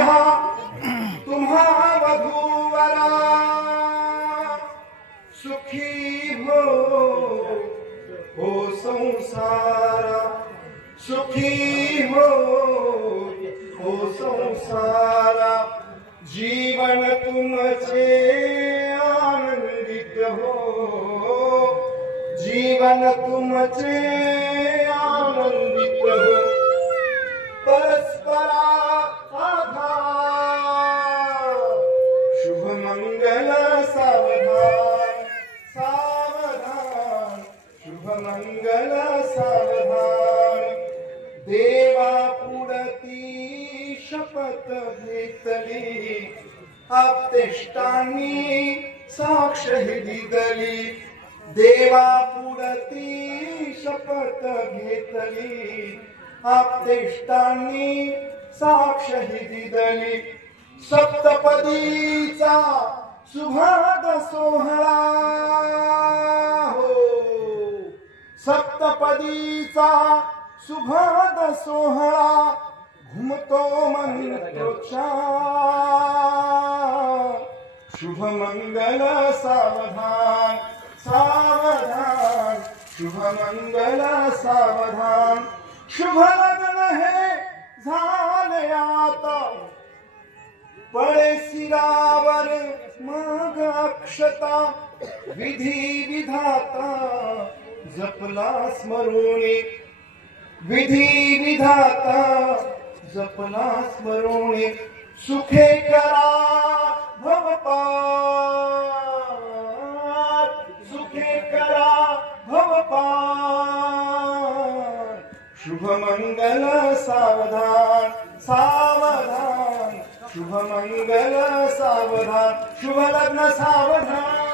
हा तुम्हा वधूवरा सुखी हो संसारा सुखी हो संसारा जीवन तुमचे आनंदित हो जीवन तुमचे आनंदित हो परस्परा आधार शुभ मंगल सावधान सावधान शुभ मंगल सावधान देवा पुढती शपथ घेतली आप्तेष्टांनी साक्ष दिली देवा पुढती शपथ घेतली आप्तेष्टांनी साक्ष दिली सप्तपदीचा सुभाग सोहळा हो सप्तपदीचा सुभाग सोहळा घुमतो मंत्रोच्चार शुभ मंगल सावधान सावधान शुभ मंगल सावधान शुभ लग्न हे झाले आता पळे शिरावर मग अक्षता विधी विधाता जपला स्मरुणी विधी विधाता जपला स्मरुणी सुखे करा भवपार सुखे करा भवपार शुभ मंगल सावधान सावधान शुभ मंगल सावधान शुभ लग्न सावधान